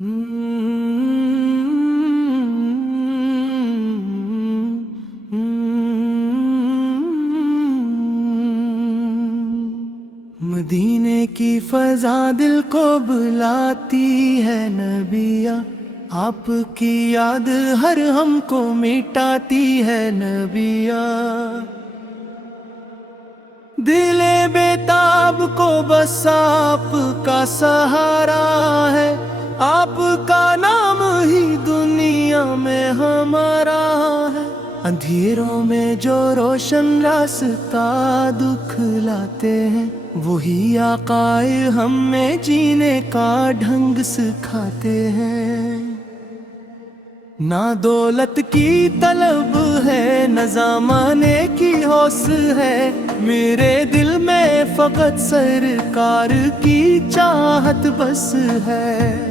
مدینے کی فضا دل کو بلاتی ہے نبیا، آپ کی یاد ہر ہم کو مٹاتی ہے نبیا۔ دل بیتاب کو بس آپ کا سہارا ہے، آپ کا نام ہی دنیا میں ہمارا ہے۔ اندھیروں میں جو روشن راستہ دکھلاتے ہیں، وہی آقا ہمیں جینے کا ڈھنگ سکھاتے ہیں۔ نہ دولت کی طلب ہے نہ زمانے کی ہوس ہے، میرے دل میں فقط سرکار کی چاہت بس ہے۔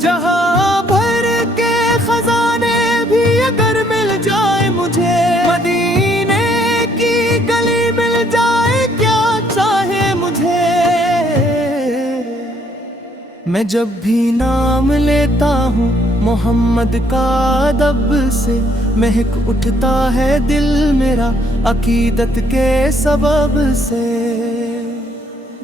جہاں بھر کے خزانے بھی اگر مل جائے مجھے، مدینے کی گلی مل جائے کیا چاہے مجھے۔ میں جب بھی نام لیتا ہوں محمد کا ادب سے، مہک اٹھتا ہے دل میرا عقیدت کے سبب سے۔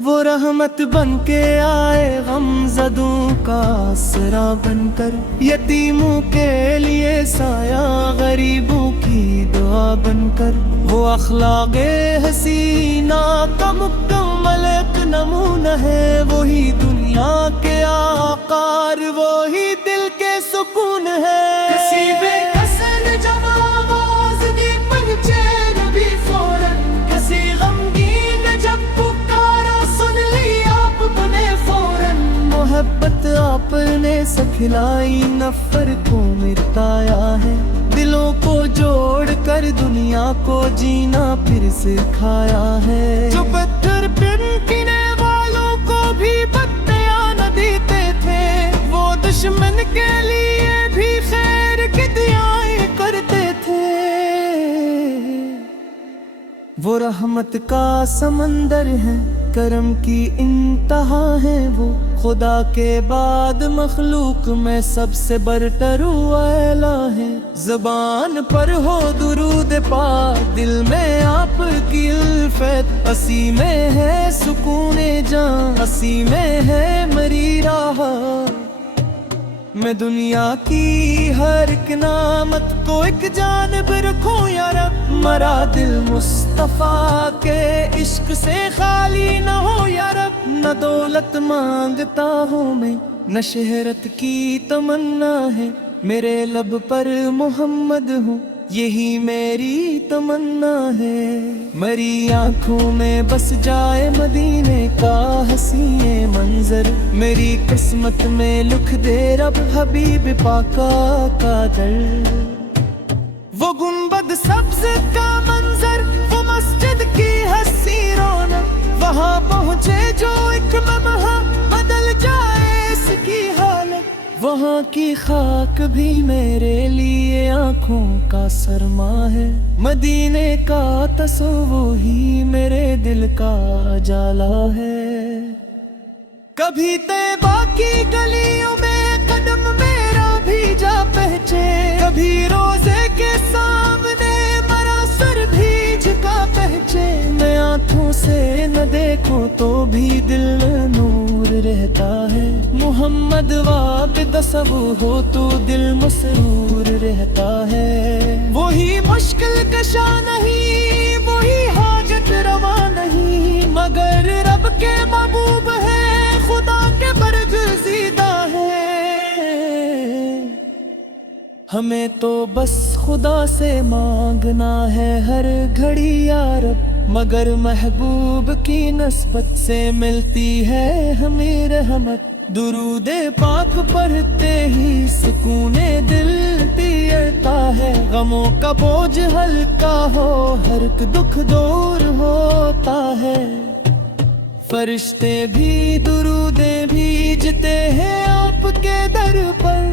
وہ رحمت بن کے آئے غم زدوں کا آسرا بن کر، یتیموں کے لیے سایہ غریبوں کی دعا بن کر۔ وہ اخلاق حسینہ کا مکمل ایک نمونہ ہے، وہی دنیا کے آقار، وہی دل کے سکون ہے۔ کسی بے کسر جب آواز دی پہنچے نبی فوراً، کسی غمگین جب پکارا سن لی آپ بنے فوراً۔ محبت آپ نے سکھلائی نفر کو مرتایا ہے، دلوں کو جوڑ کر دنیا کو جینا پھر سکھایا ہے۔ جو پتھر پھینکنے والوں کو بھی پتیاں نہ دیتے تھے، وہ دشمن کے لیے بھی خیر کی دعائیں کرتے تھے۔ وہ رحمت کا سمندر ہے، کرم کی انتہا ہے وہ، خدا کے بعد مخلوق میں سب سے برتر اعلیٰ ہے۔ زبان پر ہو درود پاک، دل میں آپ کی الفت، اسی میں ہے سکون جان، اسی میں ہے میری راحت۔ میں دنیا کی ہر ایک نعمت کو ایک جانب رکھوں یا رب، مرا دل مصطفیٰ کے عشق سے خالی نہ ہو یا رب۔ نہ دولت مانگتا ہوں میں نہ شہرت کی تمنا ہے، میرے لب پر محمد ہوں یہی میری تمنا ہے۔ میری آنکھوں میں بس جائے مدینے کا حسین منظر، میری قسمت میں لکھ دے رب حبیب پاکا کا در۔ وہ گنبد سبز کا منظر، وہ مسجد کی ہنسی رونق، وہاں پہنچے جو ایک لمحہ بدل جائے اس کی حالت۔ وہاں کی خاک بھی میرے لیے آنکھوں کا سرما ہے، مدینے کا تصور ہی میرے دل کا جالا ہے۔ کبھی طیبہ کی گلیوں میں قدم میرا بھی جا پہنچے، کبھی روزے کے سامنے مرا سر بھی جھکا پہنچے۔ میں آنکھوں سے نہ دیکھوں تو بھی دل نور رہتا ہے، محمد وابد سب ہو تو دل مسرور رہتا ہے۔ وہی مشکل کشا نہیں، وہی حاجت روا نہیں، مگر رب کے محبوب ہے، خدا کے برگزیدہ ہے۔ ہمیں تو بس خدا سے مانگنا ہے ہر گھڑی یا رب، مگر محبوب کی نسبت سے ملتی ہے ہمیں رحمت۔ درود پاک پڑھتے ہی سکون دل پیتا ہے، غموں کا بوجھ ہلکا ہو ہر ایک دکھ دور ہوتا ہے۔ فرشتے بھی درودیں بھیجتے ہیں آپ کے در پر،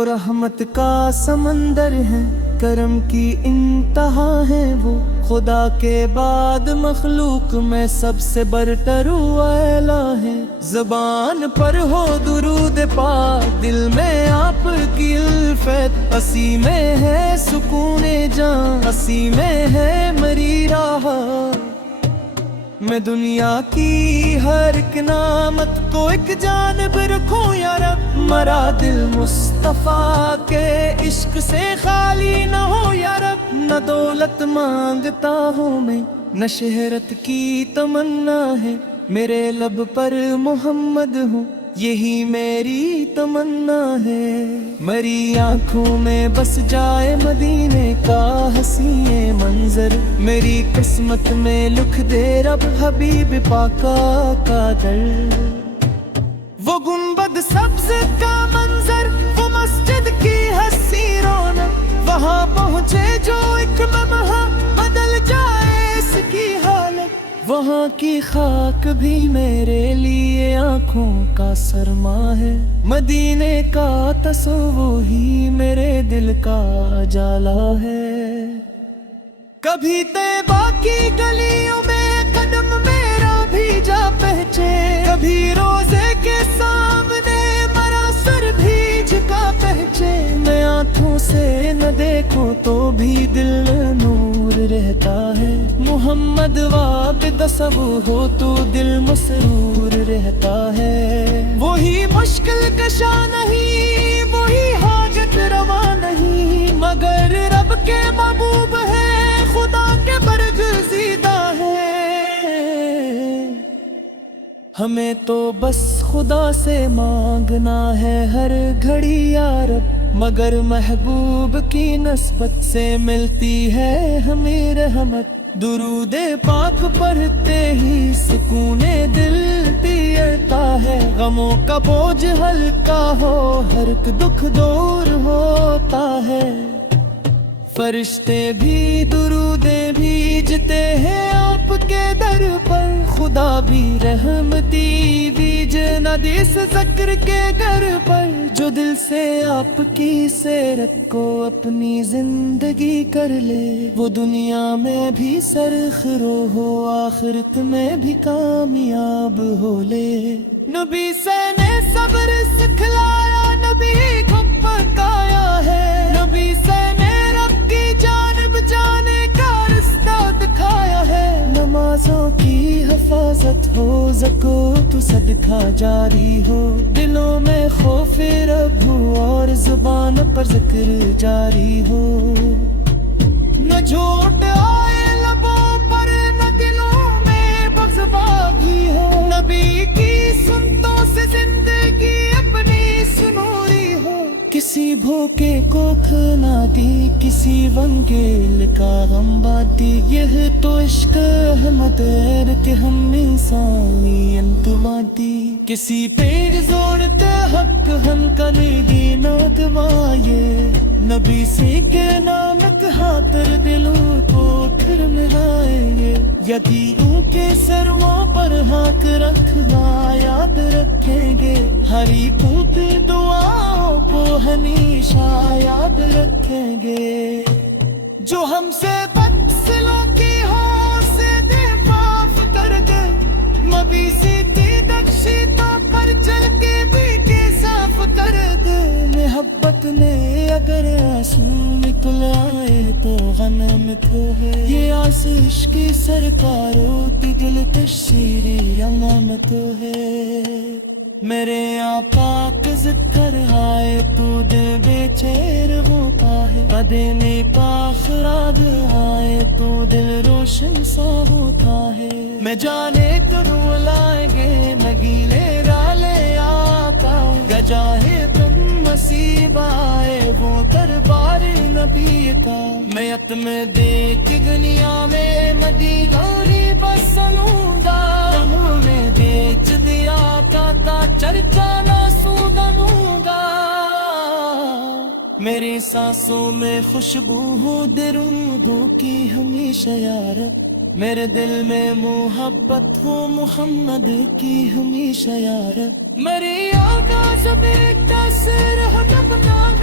وہ رحمت کا سمندر ہے، کرم کی انتہا ہے وہ، خدا کے بعد مخلوق میں سب سے برتر اعلیٰ ہے۔ زبان پر ہو درود پاک، دل میں آپ کی الفت، اسی میں ہے سکون جان، اسی میں ہے میری راحت۔ میں دنیا کی ہر ایک نعمت کو ایک جانب رکھوں یا رب، مرا دل مصطفیٰ کے عشق سے خالی نہ ہو یا رب۔ نہ دولت مانگتا ہوں میں، نہ شہرت کی تمنا ہے، میرے لب پر محمد ہوں، یہی میری تمنا ہے۔ میری آنکھوں میں بس جائے مدینے کا حسین منظر، میری قسمت میں لکھ دے رب حبیب پاکا کا در۔ وہ گنبد سبز کا منظر، وہ مسجد کی حسی رونق، وہاں پہنچے جو ایک لمحہ بدل جائے اس کی حالت۔ وہاں کی خاک بھی میرے لیے آنکھوں کا سرما ہے، مدینے کا تصور ہی میرے دل کا جالا ہے۔ کبھی طیبہ کی گلیوں میں قدم میرا بھی جا پہنچے، کبھی روزے کے سامنے مرا سر بھی جھکا پہنچے۔ میں آنکھوں سے نہ دیکھوں تو بھی دل میں نور رہتا ہے، محمد وابد سب ہو تو دل مسرور رہتا ہے۔ وہی مشکل کشا نہیں، وہی حاجت روا نہیں، مگر رب کے محبوب ہے، خدا کے برگزیدہ ہے۔ ہمیں تو بس خدا سے مانگنا ہے ہر گھڑی یا رب، مگر محبوب کی نسبت سے ملتی ہے ہمیں رحمت۔ درود پاک پڑھتے ہی سکون دل پیتا ہے، غموں کا بوجھ ہلکا ہو، ہر ایک دکھ دور ہوتا ہے۔ فرشتے بھی درودیں بھیجتے ہیں آپ کے در پر، خدا بھی رحمتی بیجے ندیس ذکر کے گھر پر۔ جو دل سے آپ کی سیرت کو اپنی زندگی کر لے، وہ دنیا میں بھی سرخرو ہو، آخرت میں بھی کامیاب ہو لے۔ نبی سے نے صبر سکھلایا، نبی کو پکایا ہے، نبی سے نے جانے کا رستہ دکھایا ہے۔ نمازوں کی حفاظت ہو، زکوۃ صدقہ جاری ہو، دلوں میں خوف رب ہو اور زبان پر ذکر جاری ہو۔ نہ جھوٹ آئے لبوں پر، نہ دلوں میں بغض باغی ہو، نبی کی سنتوں سے زندگی اپنی سنوری ہو۔ کسی بھوکے کو کھلا دی، کسی ونگیل کا غم باتی، یہ تو عشق احمد ہے کہ ہم انسانی انتماتی۔ کسی پیر زورتے حق ہم کلیگی ناگوائے، نبی سے کے نام خاطر دلوں کو پھر ملائیں گے۔ یتیموں کے سروں پر ہاتھ رکھنا یاد رکھیں گے، ہری پوت دعاؤں کو ہمیشہ یاد رکھیں گے۔ جو ہم سے بدسلوں کی ہو اسے دے معاف کر دے، مبی سیدھی دکشیتا پر چل کے بھی کے صاف کر دے۔ محبت میں اگر آنسو نکل آئے تو غنیمت ہے، یہ آسش کی سرکاروں کی دل تشیری علامت ہے۔ میرے آقا کا ذکر آئے تو دل بے چیر ہوتا ہے، قدیمی پاخراد آئے تو دل روشن سا ہوتا ہے۔ میں جانے تو رولائیں گے نگیلے رالے آقا، گجاہے تم مسیب آئے وہ دربار نبی کا۔ میں اتم دیکھ دنیا میں مدینہ بسنوں گا، انہوں نے بیچ دیا تا چرچا نہ سودنوں گا۔ میری سانسوں میں خوشبو ہو درودوں کی ہمیشہ یار، میرے دل میں محبت ہو محمد کی ہمیشہ یار۔ میری آواز میں تاثر ہو جب نام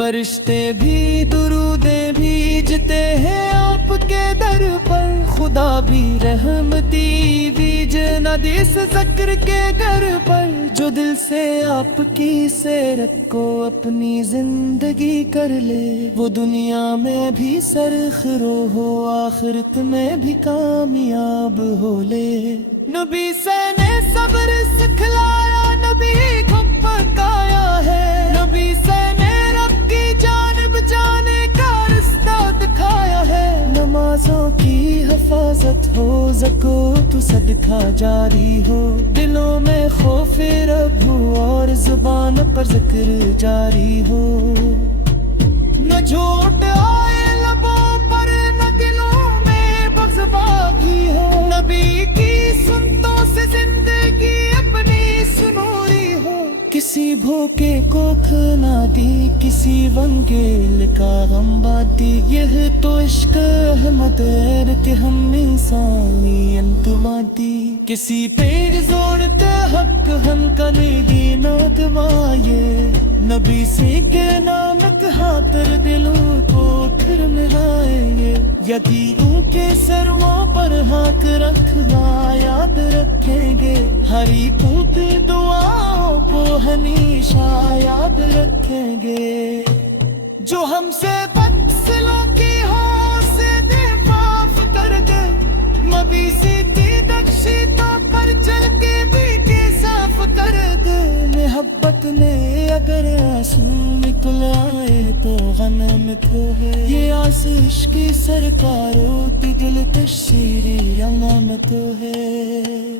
فرشتے بھی درودیں بھیجتے ہیں آپ کے در پر، خدا بھی رحمتی بھیجنا دے اس ذکر کے گھر پر، جو دل سے آپ کی سیرت کو اپنی زندگی کر لے، وہ دنیا میں بھی سرخرو ہو آخرت میں بھی کامیاب ہو لے۔ نبی سے نے صبر سکھلایا، نبی کو پکایا ہے، نبی سے نے رب کی جانب جانے کا رستہ دکھایا ہے۔ نمازوں کی حفاظت ہو، زکوۃ صدقہ جاری ہو، دلوں میں خوف رب ہو اور زبان پر ذکر جاری ہو۔ نہ جھوٹ آئے لبوں پر، نہ دلوں میں بغض باغی ہو، نبی کی سنتوں سے زندگی اپنی سنوری ہو۔ کسی بھوکے کو کھانا دی، کسی ونگیل کا غم باتی، یہ تو عشق احمد ہے کہ ہم انسانیت باتی۔ کسی پیر زورتے حق ہم کلیدی نوت مائے، نبی سے کے نامت خاطر دلوں کو پھر ملائیں گے، یتیموں کے سروں پر ہاتھ رکھنا یاد رکھیں گے، ہری پوت دعاؤں کو ہمیشہ یاد رکھیں گے۔ جو ہم سے بدسلوں کی ہو اسے دے معاف کر دے، مبی سیدھی دکشیتا پر چل کے بھی صاف کر دے۔ محبت میں اگر آنسو نکل آئے تو غنم تو ہے، یہ آسش کی سرکاروں کی دل تشیری علامت ہے۔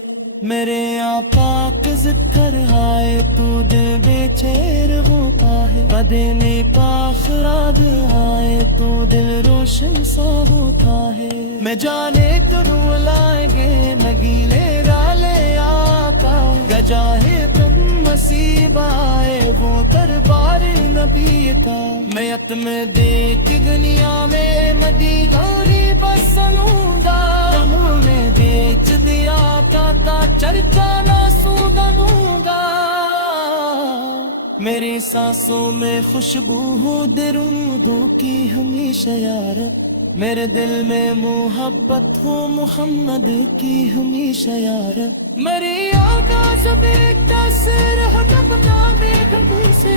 میرے آقا کا ذکر آئے تو دل بے چیر ہوتا ہے، بدنے پاخراد آئے تو دل روشن سا ہوتا ہے۔ میں جانے تو رو لائیں گے نگیلے رالے آقا، گجاہے تم مسیب آئے وہ دربار نبی کا۔ میں اتم دیکھ دنیا میں مدینہ بس سنوں گا، انہوں نے بیچ دیا کا چرچا نہ سنوں گا۔ میری سانسوں میں خوشبو ہو درودوں کی ہمیشہ یار، میرے دل میں محبت ہو محمد کی ہمیشہ یار، میری آواز میں تاثر ہم اپنا میں سے